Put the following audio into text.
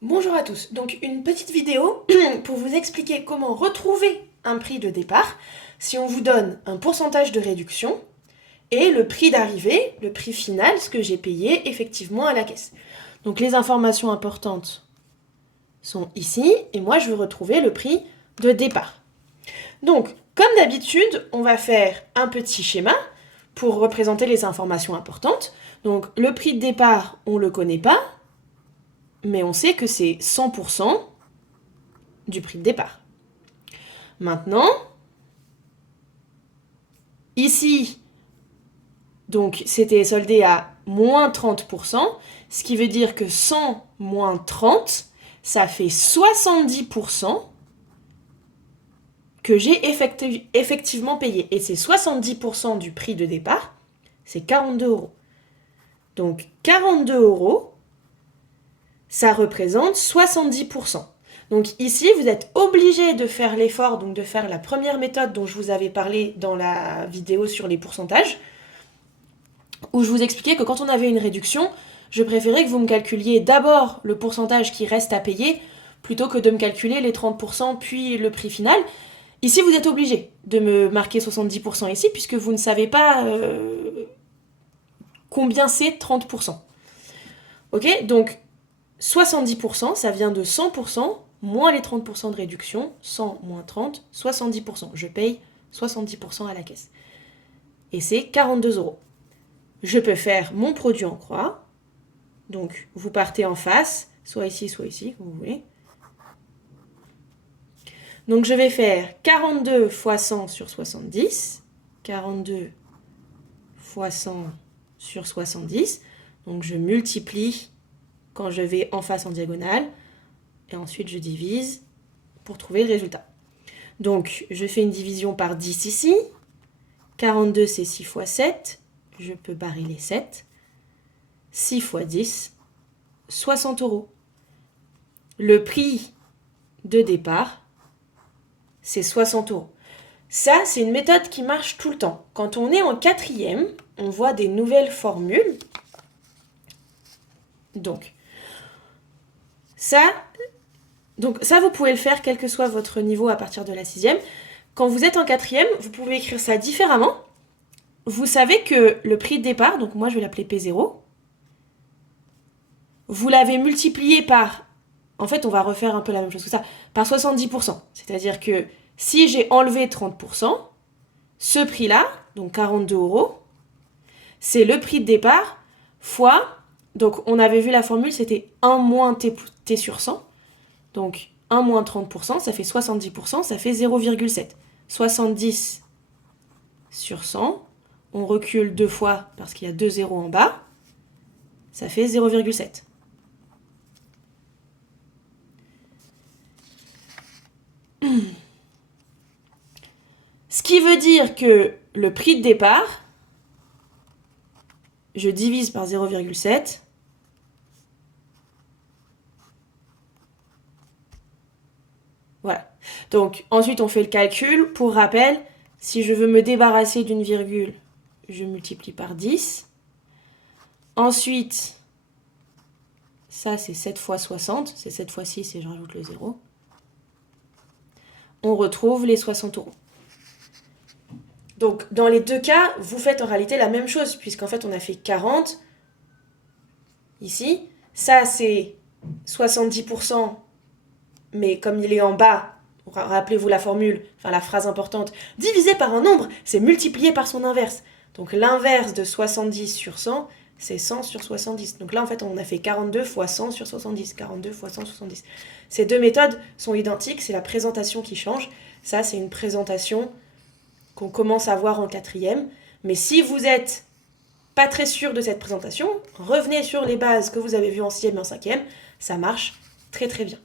Bonjour à tous, donc une petite vidéo pour vous expliquer comment retrouver un prix de départ si on vous donne un pourcentage de réduction et le prix d'arrivée, le prix final, ce que j'ai payé effectivement à la caisse. Donc les informations importantes sont ici et moi je veux retrouver le prix de départ. Donc comme d'habitude, on va faire un petit schéma pour représenter les informations importantes. Donc le prix de départ, on ne le connaît pas, mais on sait que c'est 100% du prix de départ. Maintenant, ici, donc c'était soldé à moins 30%, ce qui veut dire que 100 moins 30, ça fait 70% que j'ai effectivement payé. Et c'est 70% du prix de départ, c'est 42 €. Donc 42 €, ça représente 70%. Donc ici, vous êtes obligé de faire l'effort, donc de faire la première méthode dont je vous avais parlé dans la vidéo sur les pourcentages, où je vous expliquais que quand on avait une réduction, je préférais que vous me calculiez d'abord le pourcentage qui reste à payer, plutôt que de me calculer les 30% puis le prix final. Ici, vous êtes obligé de me marquer 70% ici, puisque vous ne savez pas combien c'est 30%. Ok, donc 70%, ça vient de 100%, moins les 30% de réduction, 100 moins 30, 70%. Je paye 70% à la caisse. Et c'est 42 €. Je peux faire mon produit en croix. Donc, vous partez en face, soit ici, comme vous voulez. Donc, je vais faire 42 fois 100 sur 70. 42 fois 100 sur 70. Donc, je multiplie quand je vais en face en diagonale. Et ensuite, je divise pour trouver le résultat. Donc, je fais une division par 10 ici. 42, c'est 6 fois 7. Je peux barrer les 7. 6 fois 10, 60 €. Le prix de départ, c'est 60 €. Ça, c'est une méthode qui marche tout le temps. Quand on est en quatrième, on voit des nouvelles formules. Donc, ça, vous pouvez le faire quel que soit votre niveau à partir de la sixième. Quand vous êtes en quatrième, vous pouvez écrire ça différemment. Vous savez que le prix de départ, donc moi je vais l'appeler P0, vous l'avez multiplié par, en fait on va refaire un peu la même chose que ça, par 70%. C'est-à-dire que si j'ai enlevé 30%, ce prix-là, donc 42 €, c'est le prix de départ fois, donc on avait vu la formule, c'était 1 moins T sur 100. Donc 1 moins 30%, ça fait 70%, ça fait 0,7. 70 sur 100, on recule 2 fois parce qu'il y a 2 zéros en bas, ça fait 0,7. Ce qui veut dire que le prix de départ, je divise par 0,7. Voilà. Donc ensuite on fait le calcul. Pour rappel, si je veux me débarrasser d'une virgule, je multiplie par 10. Ensuite, ça c'est 7 fois 60, c'est 7 fois 6 et je rajoute le 0. On retrouve les 60 €. Donc dans les deux cas, vous faites en réalité la même chose, puisqu'en fait on a fait 40 ici. Ça c'est 70%, mais comme il est en bas, rappelez-vous la formule, enfin la phrase importante, divisé par un nombre, c'est multiplié par son inverse. Donc l'inverse de 70 sur 100, c'est 100 sur 70. Donc là, en fait, on a fait 42 fois 100 sur 70. 42 fois 170. Ces deux méthodes sont identiques, c'est la présentation qui change. Ça, c'est une présentation qu'on commence à voir en quatrième. Mais si vous n'êtes pas très sûr de cette présentation, revenez sur les bases que vous avez vues en sixième et en cinquième. Ça marche très très bien.